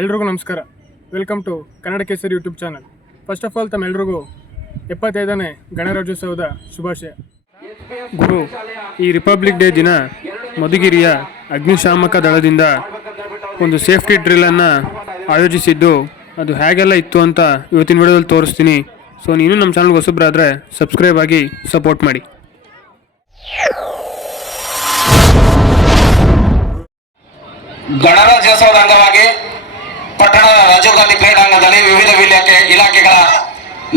ಎಲ್ರಿಗೂ ನಮಸ್ಕಾರ. Welcome to Kannada Kesari YouTube channel. First of all ತಮ್ಮೆಲ್ರಿಗೂ 75ನೇ ಗಣರಾಜ್ಯೋತ್ಸವದ ಶುಭಾಶಯ. ಗುರು, ಈ ರಿಪಬ್ಲಿಕ್ ಡೇ ದಿನ ಮಧುಗಿರಿಯ ಅಗ್ನಿಶಾಮಕ ದಳದಿಂದ ಒಂದು ಸೇಫ್ಟಿ ಡ್ರಿಲ್ಲನ್ನು ಆಯೋಜಿಸಿದ್ದು, ಅದು ಹೇಗೆಲ್ಲ ಇತ್ತು ಅಂತ ಇವತ್ತಿನ ವಿಡಿಯೋದಲ್ಲಿ ತೋರಿಸ್ತೀನಿ. ಸೊ ನೀನು ನಮ್ಮ ಚಾನಲ್ಗೆ ಹೊಸಬ್ರಾದರೆ ಸಬ್ಸ್ಕ್ರೈಬ್ ಆಗಿ ಸಪೋರ್ಟ್ ಮಾಡಿ. ಗಣರಾಜ್ಯೋತ್ಸವದ ಅಂಗವಾಗಿ ಪಟ್ಟಣದ ರಾಜೀವ್ ಗಾಂಧಿ ಕ್ರೀಡಾಂಗಣದಲ್ಲಿ ವಿವಿಧ ಇಲಾಖೆಗಳ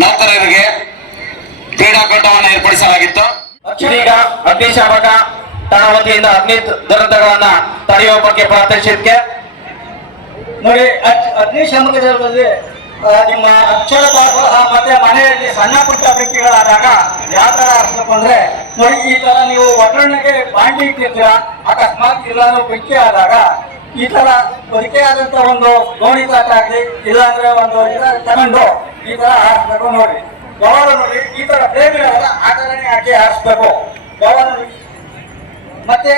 ನೌಕರರಿಗೆ ಕ್ರೀಡಾಕೂಟವನ್ನು ಏರ್ಪಡಿಸಲಾಗಿತ್ತು. ಇದೀಗ ಅಗ್ನಿಶಾಮಕ ದಳ ವತಿಯಿಂದ ಅಗ್ನಿ ದುರಂತಗಳನ್ನ ತಡೆಯುವ ಬಗ್ಗೆ ಪ್ರಾರ್ಥಿಸಿದ್ದಕ್ಕೆ ನೋಡಿ, ಅಗ್ನಿಶಾಮಕ ದಳದಲ್ಲಿ ನಿಮ್ಮ ಅಕ್ಷರ ಮತ್ತೆ ಮನೆಯಲ್ಲಿ ಸಣ್ಣ ಪುಟ್ಟ ಬೆಂಕಿಗಳಾದಾಗ ಯಾವ ತರ ಆರಿಸ್ಬೇಕು ಅಂದ್ರೆ, ನೋಡಿ ಈ ತರ ನೀವು ಒಗ್ಗರಣೆಗೆ ಬಾಂಡಿ ಇಟ್ಟಿರ್ತೀರಾ, ಅಕಸ್ಮಾತ್ ಇಲ್ಲ ಬೆಂಕಿ ಆದಾಗ ಈ ತರ ಹೊದಿಕೆ ಆದಂತ ಒಂದು ಗೋಣಿ ತಾಟ ಆಗ್ಲಿ ಇಲ್ಲಾಂದ್ರೆ ಒಂದು ತಗೊಂಡು ಈ ತರ ಆರಿಸ್ಬೇಕು. ನೋಡಿ ಯಾವಾಗ ನೋಡಿ ಈ ತರ ಫ್ಲೇಮ್ ಇರೋಲ್ಲ, ಆ ತರನೇ ಹಾಕಿ ಆರಿಸ್ಬೇಕು ಯಾವಾಗ. ಮತ್ತೆ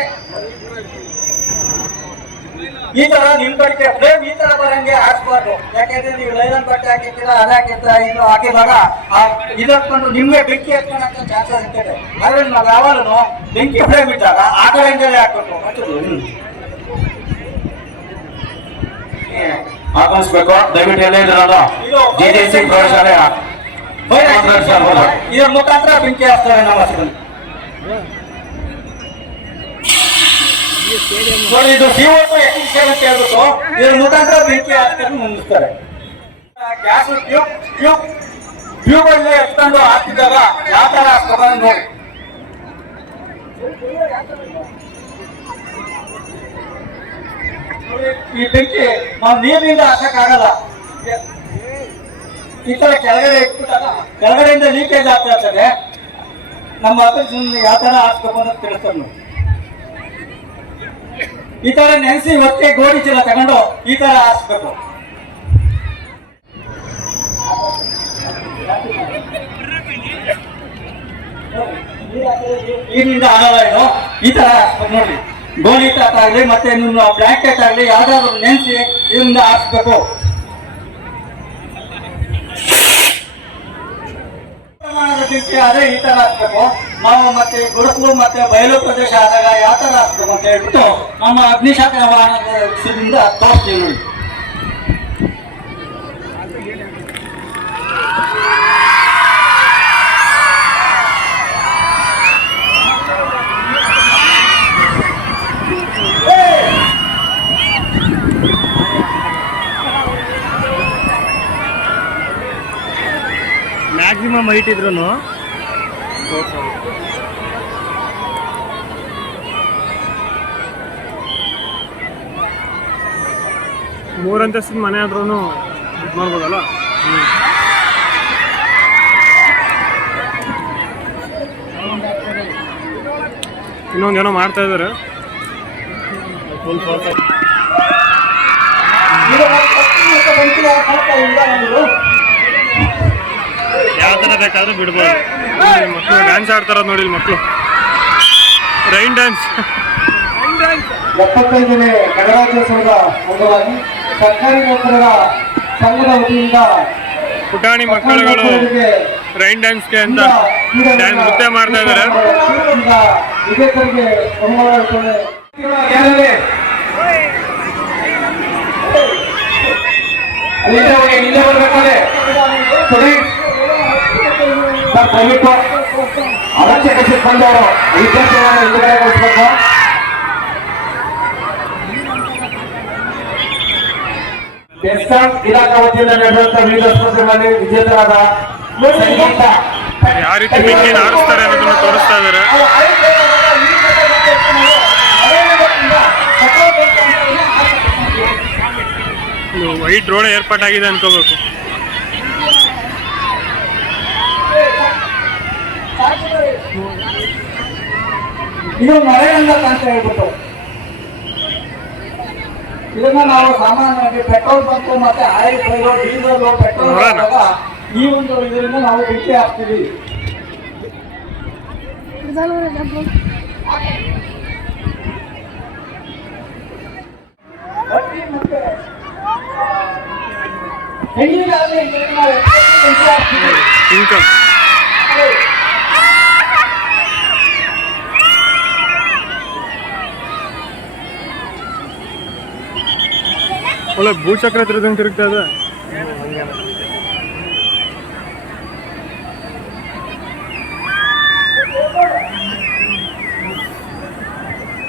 ಈ ತರ ನಿಮ್ ಕಡೆಗೆ ಫ್ಲೇಮ್ ಈ ತರ ಬರಂಗೆ ಹಾಕ್ಬಾರ್ದು. ಯಾಕೆಂದ್ರೆ ನೀವು ಲೈಲನ್ ಬಟ್ಟೆ ಹಾಕಿರ್ತೀರಾ, ಅದ ಹಾಕಿರ್ತೀರ, ಇನ್ನು ಹಾಕಿದಾಗ ಇದಕ್ಕೊಂಡು ನಿಮ್ಗೆ ಬೆಂಕಿ ಹತ್ಕೊಂಡಂತ ಚಾನ್ಸಸ್ ಇರ್ತದೆ. ಆದ್ರೆ ನಾವು ಯಾವಾಗಲೂ ಬೆಂಕಿ ಫ್ಲೇಮ್ ಇದ್ದಾಗ ಆ ಕಡೆಯಿಂದಲೇ ಹಾಕ್ಬೇಕು, ಆಗಮಿಸ್ಬೇಕು. ದಯವಿಟ್ಟು ಎಲ್ಲ ಇದ್ರಲ್ಲ JJC ಪ್ರೌಢಶಾಲೆಯ ಇದರ ಮುಖಾಂತರ ಬೆಂಕಿ ಹಾಕ್ತಾರೆ ನಮ್ಮ ಹಸಿರಲ್ಲಿ. ನೋಡಿ, ಇದು CO2 ಎಫಿಷಿಯನ್ಸಿ ಅಂತ ಹೇಳ್ಬಿಟ್ಟು ಇದರ ಮುಖಾಂತರ ಬೆಂಕಿ ಹಾಕ್ತಾರೆ ಮುಂದಿಸ್ತಾರೆ. ಗ್ಯಾಸ್ ಟ್ಯೂಬ್ ಅಲ್ಲಿ ಎತ್ಕೊಂಡು ಹಾಕಿದಾಗ ಯಾವ ತರ ಹಾಕ್ತಾರೆ ನೋಡಿ. ಈ ಬೆಂಕಿ ನಾವು ನೀರಿನಿಂದ ಹಾಕಕ್ಕಾಗಲ್ಲ. ಈ ತರ ಕೆಳಗಡೆ ಇಟ್ಬಿಟ್ಟಾಗ ಕೆಳಗಡೆಯಿಂದ ಲೀಕೇಜ್ ಆಗ್ತಾ ಇರ್ತದೆ. ನಮ್ಮ ಯಾವ ತರ ಹಾಕ್ಬೇಕು ಅಂತ ತಿಳಿಸ್ತಾರೆ ನಾವು. ಈ ತರ ನೆನೆಸಿ ಹೊತ್ತೆ ಗೋಡಿ ಚೀಲ ತಗೊಂಡು ಈ ತರ ಹಾಕ್ಬೇಕು. ನೀರಿನಿಂದ ಆಗಲ್ಲ ಇದು. ಈ ತರ ಹಾಕ್ಬೇಕು ನೋಡಿ. ಗೋಲಿ ತಾಟ ಆಗ್ಲಿ ಮತ್ತೆ ಬ್ಲಾಂಕೆಟ್ ಆಗ್ಲಿ ಯಾವ್ದಾದ್ರು ನೆನೆಸಿ ಇದರಿಂದ ಹಾಕ್ಬೇಕು. ಬೆಂಕಿ ಆದ್ರೆ ಈ ತರ ಹಾಕ್ಬೇಕು ನಾವು. ಮತ್ತೆ ಗುರುಕುಲು ಮತ್ತೆ ಬಯಲು ಪ್ರದೇಶ ಆದಾಗ ಯಾವ ತರ ಹಾಕ್ಬೇಕು ಅಂತ ಹೇಳ್ಬಿಟ್ಟು ನಮ್ಮ ಅಗ್ನಿಶಾಮಕ ವಾಹನದಿಂದ ತೋರಿಸ್ತೀವಿ ನೋಡಿ. ಮ್ಯಾಕ್ಸಿಮಮ್ ಹೈಟ್ ಇದ್ರು 3 ಅಂತಸ್ತಿನ ಮನೆ ಆದ್ರೂ ಇದು ಮಾಡ್ಬೋದಲ್ಲ. ಇನ್ನೊಂದೇನೋ ಮಾಡ್ತಾ ಇದ್ದಾರೆ. ಯಾವ ಥರ ಬೇಕಾದ್ರೂ ಬಿಡ್ಬೋದು. ಮಕ್ಕಳು ಡ್ಯಾನ್ಸ್ ಆಡ್ತಾರ ನೋಡಿ, ಮಕ್ಕಳು ರೈನ್ ಡ್ಯಾನ್ಸ್. 75ನೇ ಗಣರಾಜ್ಯೋತ್ಸವದ ಅಂಗವಾಗಿ ಸರ್ಕಾರಿ ನೌಕರರ ಸಂಘದ ವತಿಯಿಂದ ಪುಟಾಣಿ ಮಕ್ಕಳುಗಳು ರೈನ್ ಡ್ಯಾನ್ಸ್ಗೆ ಅಂತ ನೃತ್ಯ ಮಾಡ್ತಾ ಇದ್ದಾರೆ. ವಿಜೇತರಿಗೆ ದಯವಿಟ್ಟು ಅವಶ್ಯಕ ಸಿಬ್ಬಂದಿಯವರು ವಿದ್ಯಾರ್ಥಿಗಳನ್ನು ಹಿಂದುಗಡೆಗೊಳಿಸಬೇಕು. ಬೆಸ್ಕಾಂ ಇಲಾಖಾ ವತಿಯಿಂದ ನಡೆಯುವಂತಹ ವಿವಿಧ ಸ್ಪರ್ಧೆಗಳಲ್ಲಿ ವಿಜೇತರಾದ ಯಾವ ರೀತಿ ಬೆಂಕಿನ ಆರಿಸ್ತಾರೆ ಅನ್ನೋದನ್ನ ತೋರಿಸ್ತಾ ಇದ್ದಾರೆ. ವೈಟ್ ರೋಡ್ ಏರ್ಪಾಟಾಗಿದೆ ಅನ್ಕೋಬೇಕು. ಇದು ಮಳೆಗಂಧ ಅಂತ ಹೇಳ್ಬಿಟ್ಟು ಇದನ್ನ ನಾವು ಸಾಮಾನ್ಯವಾಗಿ ಪೆಟ್ರೋಲ್ ಬಂಕ್ ಮತ್ತೆ ಆಯಿಲ್ ಡೀಸೆಲ್ ಪೆಟ್ರೋಲ್ ಈ ಒಂದು ಇದರಿಂದ ನಾವು ಬೆಂಕಿ ಹಾಕ್ತೀವಿ. ಮತ್ತೆ ಹೆಣ್ಣಿಗಾದ್ರೆ ನಾವು ಸಂಖ್ಯೆ ಆಗ್ತೀವಿ. ಇನ್ಕಮ್ ಒಳ್ಳೆ ಭೂಚಕ್ರ ತಿರುದಂಗೆ ತಿರುಗ್ತಾ ಇದೆ.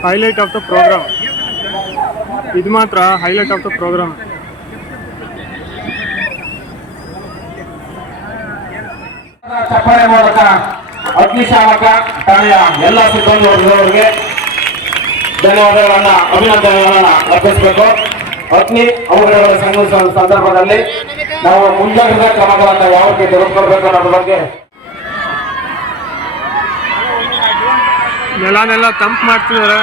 ಹೈಲೈಟ್ ಆಫ್ ದ ಪ್ರೋಗ್ರಾಮ್, ಇದು ಮಾತ್ರ ಹೈಲೈಟ್ ಆಫ್ ದ ಪ್ರೋಗ್ರಾಮ್. ಚಪ್ಪಾಳೆ ಮೂಲಕ ಅಗ್ನಿಶಾಮಕ ಠಾಣೆಯ ಎಲ್ಲ ಸಿಬ್ಬಂದಿ ವರ್ಗದವರಿಗೆ ಧನ್ಯವಾದಗಳನ್ನ ಅಭಿನಂದನೆಗಳನ್ನ ಅರ್ಪಿಸಬೇಕು. ಅಗ್ನಿ ಅವಘಡಗಳ ಸಂಭವಿಸುವ ಸಂದರ್ಭದಲ್ಲಿ ನಾವು ಮುಂಜಾಗ್ರತಾ ಕ್ರಮಗಳನ್ನು ಯಾವ ರೀತಿ ತೆಗೆದುಕೊಳ್ಬೇಕು ಅನ್ನೋದ್ರ ಬಗ್ಗೆ ನೆಲನೆಲ್ಲ ತಂಪ್ ಮಾಡ್ತಿದ್ದಾರೆ.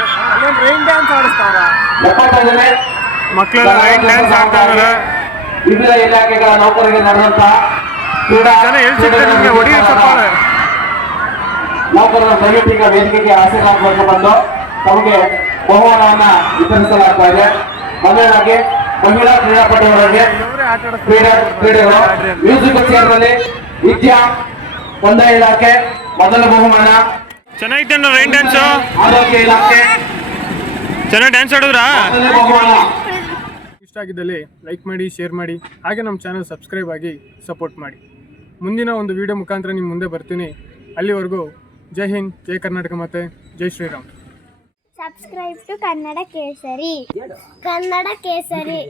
Rain dance ಆಡಿಸ್ತಾರ. 75ನೇ ಮಕ್ಕಳೆಲ್ಲ ರೈನ್ ಡ್ಯಾನ್ಸ್ ಆಡ್ತಾ ಇದ್ದಾರೆ. ವಿವಿಧ ಇಲಾಖೆಗಳ ನೌಕರರಿಗೆ ನಡೆದಂತಹ ಜನ ಎಲ್ಲಿ ಸಿಗ್ತಾರೆ ನಿಮಗೆ ಹೊಡಿ ಚಪ್ಪಾಳೆ. ನೌಕರರ ದಯವಿಟ್ಟು ವೇದಿಕೆಗೆ ಆಸೀನರಾಗಬೇಕು ಬಂದು ತಮಗೆ ಬಹುಮಾನವನ್ನ ವಿತರಿಸಲಾಗ್ತಾ ಇದೆ. ಮೊದಲನೇದಾಗಿ ಮಹಿಳಾ ಕ್ರೀಡಾಪಟುವರಿಗೆ ಕ್ರೀಡೆಗಳು ಮ್ಯೂಸಿಕ್ ಚೇರ್ನಲ್ಲಿ ವಿದ್ಯಾ ಒಂದೇ ಇಲಾಖೆ ಮೊದಲ ಬಹುಮಾನ. ಚೆನ್ನಾಗಿತ್ತು ರೈನ್ ಡ್ಯಾನ್ಸು. ಆರೋಗ್ಯ ಇಲಾಖೆ ಚೆನ್ನಾಗಿ ಡ್ಯಾನ್ಸ್ ಆಡಿದ್ರಾ? ಮೊದಲ ಬಹುಮಾನ. ಇಷ್ಟ ಆಗಿದ್ದಲ್ಲಿ ಲೈಕ್ ಮಾಡಿ, ಶೇರ್ ಮಾಡಿ, ಹಾಗೆ ನಮ್ಮ ಚಾನಲ್ ಸಬ್ಸ್ಕ್ರೈಬ್ ಆಗಿ ಸಪೋರ್ಟ್ ಮಾಡಿ. ಮುಂದಿನ ಒಂದು ವಿಡಿಯೋ ಮುಖಾಂತರ ನಿಮ್ಮ ಮುಂದೆ ಬರ್ತೀನಿ. ಅಲ್ಲಿವರೆಗೂ ಜೈ ಹಿಂದ್, ಜೈ ಕರ್ನಾಟಕ, ಮತ್ತೆ ಜೈ ಶ್ರೀರಾಮ್. ಸಬ್ಸ್ಕ್ರೈಬ್ ಟು ಕನ್ನಡ ಕೇಸರಿ. ಕನ್ನಡ ಕೇಸರಿ.